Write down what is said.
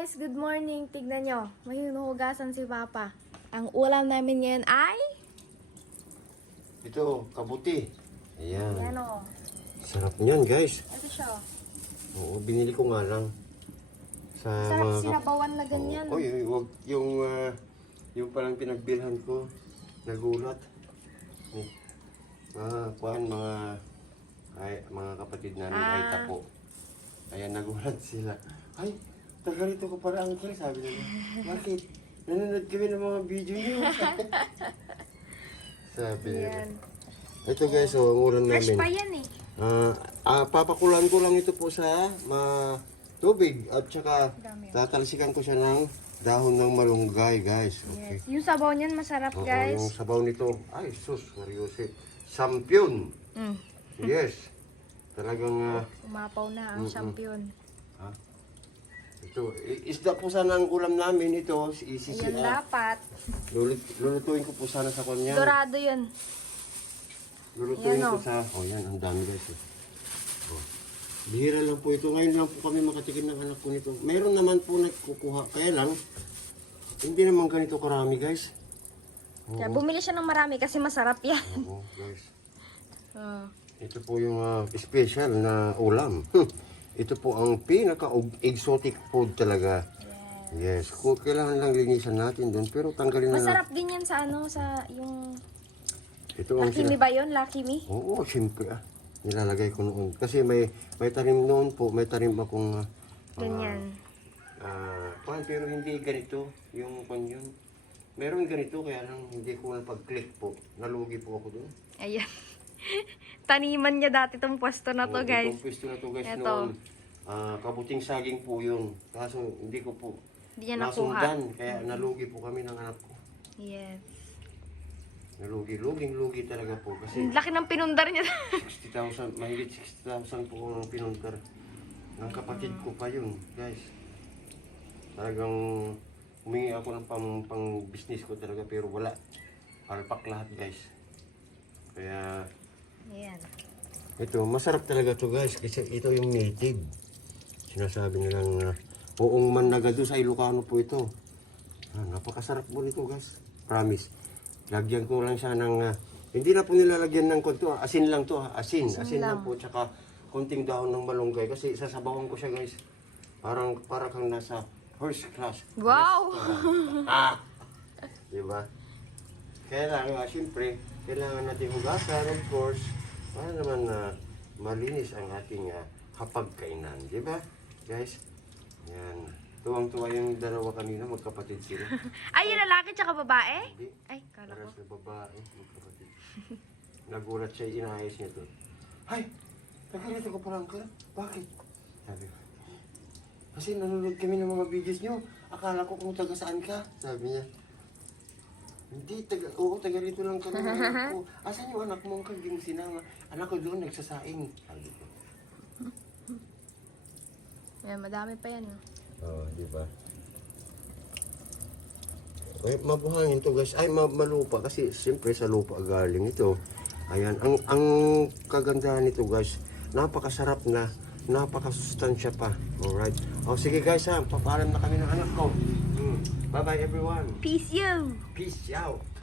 guys! Good morning! Tignan nyo, may hinuhugasan si Papa. Ang ulam namin ngayon ay... Ito, kabuti. Ayan. Yan o. Sarap niyan, guys. Ito siya. Oo, binili ko nga lang. Sa Sarap sinabawan na ganyan. Oy, wag yung palang pinagbilhan ko. Nagulat. Mga kapatid namin ay tapo. Ayan, nagulat sila. Ay, taga rito ko para uncle, sabi nila. Bakit? Nanonood kami ng mga video niyo. Sabi nila. Ito guys, ang ulam namin. Fresh pa yan eh. Papakulan ko lang ito po sa tubig at saka tatalsikan ko siya ng dahon ng malunggay, guys. Okay. Yes. Yung sabaw niyan masarap, Oo, guys. yung sabaw nito, ay sus, seryoso. Champion. Yes. Talagang Umapaw na ang champion. ito, isda po sana ang ulam namin ito. Yan dapat. Lulutuin ko po sana sa kanya. Dorado yun. Lulutuin Yan, ko sa... Oh, yan. Ang dami guys. Oh. Bihira lang po ito. Ngayon lang po kami makatikim ng anak ko nito. Mayroon naman po nagkukuha. Kaya lang, hindi naman ganito karami guys. Kaya bumili siya ng marami kasi masarap yan. Oo guys. Ito po yung special na ulam. Ito po ang pinaka-exotic food talaga. Yes. Kailangan lang linisan natin doon. Pero tanggalin na Masarap din yan sa ano, sa yung... Ito ang Lucky Me ba yun? Lucky Me? Oo, siyempre nilalagay ko noon. Kasi may tarim noon po, may tarim akong... Ganyan. Pero hindi ganito yung yun. Meron ganito, kaya lang hindi ko napag-click po. Nalugi po ako doon. Ayan. Taniman niya dati itong pwesto na to, guys. Itong pwesto na to, guys, Ito. noon. Kabuting saging po yun. Kaso hindi ko po Hindi niya nakuha. nasundan. Kaya nalugi po kami ng anak ko. Yes. Luging-lugi talaga po. Kasi Ang laki ng pinundar niya. 60,000, mahigit 60,000 po ang pinuntar. Ng kapatid ko pa yun, guys. Talagang humingi ako ng pang business ko talaga, pero wala. Palpak lahat, guys. Kaya Ayan. ito, masarap talaga to guys, kasi ito yung native. Sinasabi nilang buong Managado sa Ilocano po ito. Napakasarap po nito guys. Promise. Lagyan ko lang siya ng, hindi na po nilalagyan ng konto, asin lang to, asin lang po, tsaka konting dahon ng malunggay, kasi sasabawan ko siya guys. Para kang nasa first class. Wow! Diba? Kaya lang, siyempre, kailangan natin hugasan, of course, para naman malinis ang ating hapagkainan. Diba, guys? Yan. Tuwang-tuwa yung dalawa kanina, magkapatid sila. Ay, yung lalaki tsaka babae? Hindi. Ay, kala ko. Paras na babae, magkapatid. Nagulat siya, inayos niya to. Ay, nakalito ko parang ka. Bakit? Sabi ko. Kasi nanonood kami ng mga videos nyo. Akala ko kung taga saan ka. Sabi niya. Hindi, taga rito lang kami ng anak ko. Asan yung anak mo? Hindi mo sinama. Anak ko doon, nagsasaing. Sabi ko. Ayan, madami pa yan. Oo, di ba? Eh, mabuhangin to guys. Ay, malupa. Kasi siyempre sa lupa galing ito. Ayan, ang kagandahan nito guys, napakasarap na, napakasustansya pa. Alright. O sige guys ha, papaalam na kami ng anak ko. Bye-bye everyone. Peace you! Peace out.